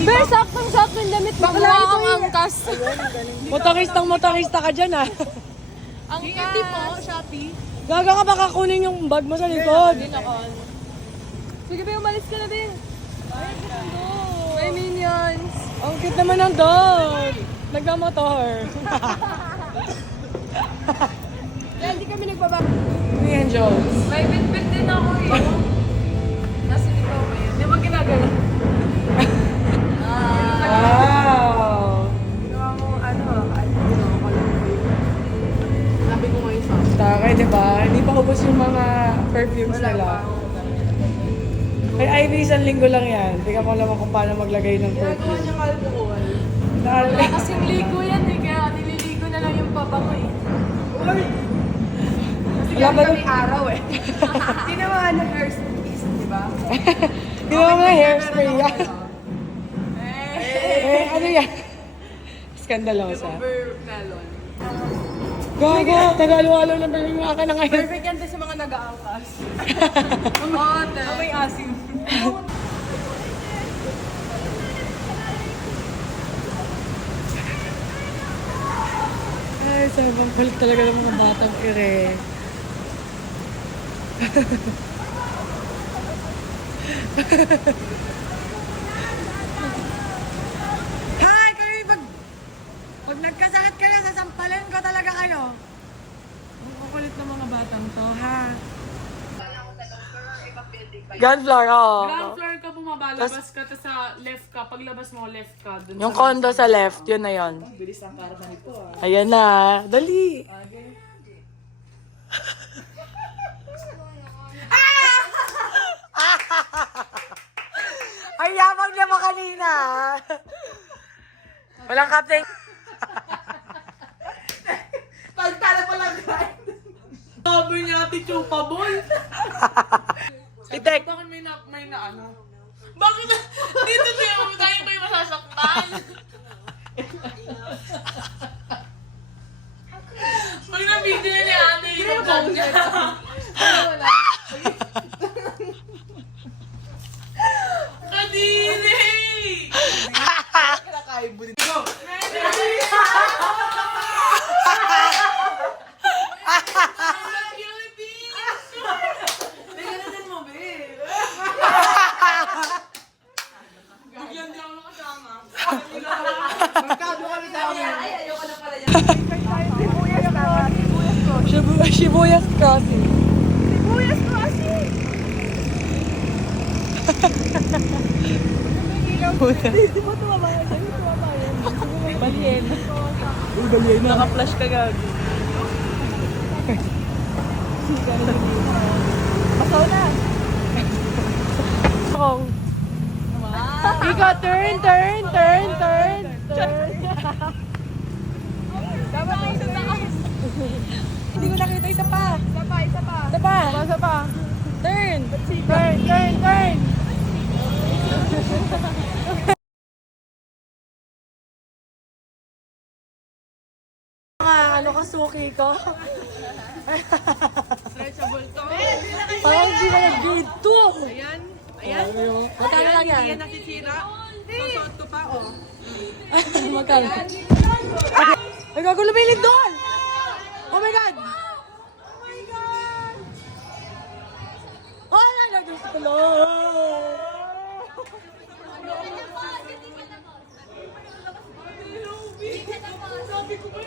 Ber, saktong-sakto yung damit. Bakla ang angkas. Motorista ka dyan ah. Angkas. po, Shopee. Gaga ka baka kunin yung bag mo sa likod. Sige, Be, umalis ka na, Be. Ay, ganda. May minions. Ang cute naman ng dog. Nagmamotor. Kaya hindi kami nagbaba. Me and Jones. May bit-bit din ako eh. Nasa ikaw mo yun. Di ba ginagano? Wow. Ginawa mo, sabi ko ngayon sa Takay, di ba? Hindi pa ubos yung mga perfumes nila. Kay Ivy, isang linggo lang yan. Hindi ka pa naman kung paano maglagay ng ginagawa perfume. niyang alcohol. Wala kasing ligo yan eh. Kaya nililigo na lang yung pabango eh. Kasi Wala ba kami araw eh. Hindi naman ng hair piece, di ba? Hindi naman mga hairspray yan. Ano yan? Skandalosa. Melon. Gaga, tagalo-alo na ba yung mga ka na ngayon? Perfect yan din sa mga nag-aangkas. Oo, may asim. Ay, sabang kulit talaga ng mga batang ire. Hi! Kayo, pag nagkasakit kayo, sasampalin ko talaga kayo. Ang kukulit ng mga batang to, ha? Ground floor, oo. Ground floor ka, bumabalabas ka, tapos sa left ka, paglabas mo, left ka. Dun Yung condo sa left, yun na yun. bilis ang karma nito ah. Ayan na, dali. Ay, yabang niya mo kanina. Walang captain. Pagtala pa lang grind. Sabi niya ati chupable. Pitek. Bakit may na ano? Bakit dito tayo may masasaktan? Pag na-video ni ate yung vlog niya. Wala. Kadiri! Kinakaibo dito. Shibuyas Crossing. Sibuyas ko kasi! Di ba tumama yan? Sa'yo tumama yan. Balien. Balien na. Naka-flash ka gagi. Basaw na. Ikaw, turn. Dapat ay sa taas. Hindi ko nakita, isa pa. Isa pa. Turn. Ano ka, suki ko? Stretchable to. Parang hindi na nag-grade 2. Ayan. Magkano lang yan? Ayan nakikira. Susuot ko pa, oh. Magkano? Ay, gago, lumilid doon! Oh my God! Oh, Diyos ko, Lord!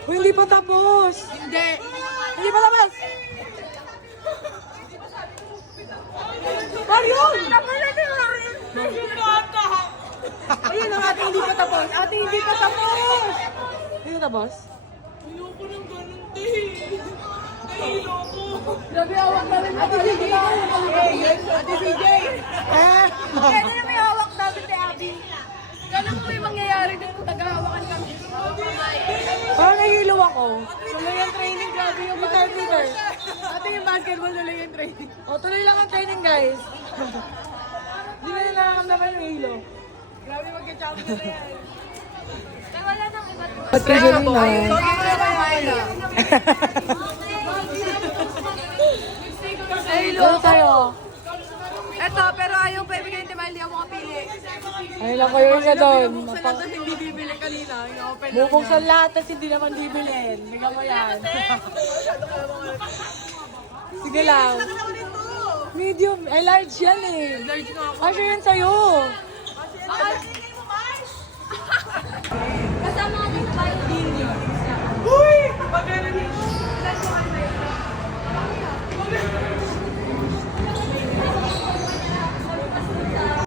Uy, hindi pa tapos! Hindi. Hindi pa tapos! Marion! Ayun ang ating hindi pa tapos. Ating hindi pa tapos! Hindi pa tapos? Ayoko ng ganun, te. Ayoko. Grabe, awak namin. Ate CJ! Ate CJ. Kaya na may hawak namin ni Abby. Kala ko may mangyayari din kung naghahawakan kami. Parang nahihilo ako. Tuloy ang training, grabe yung Meter. Ate yung basketball, tuloy yung training. O, tuloy lang ang training, guys. Hindi na nakakamdaman yung hilo. Grabe magka-champion na yan. Wala nang iba't iba. Ba't ka dyan na? Ano tayo? Eto, pero ayaw pa ibigay ni Miley, ako makapili. Ay, lang kayo isa doon. Buksan lang tapos hindi bibili kanina. Ina-open lang Bubuksan lahat tapos hindi naman bibilin. Bigyan mo yan. Sige lang. Medium. Ay, large yan eh. Large nga ako. Asya yan sa'yo.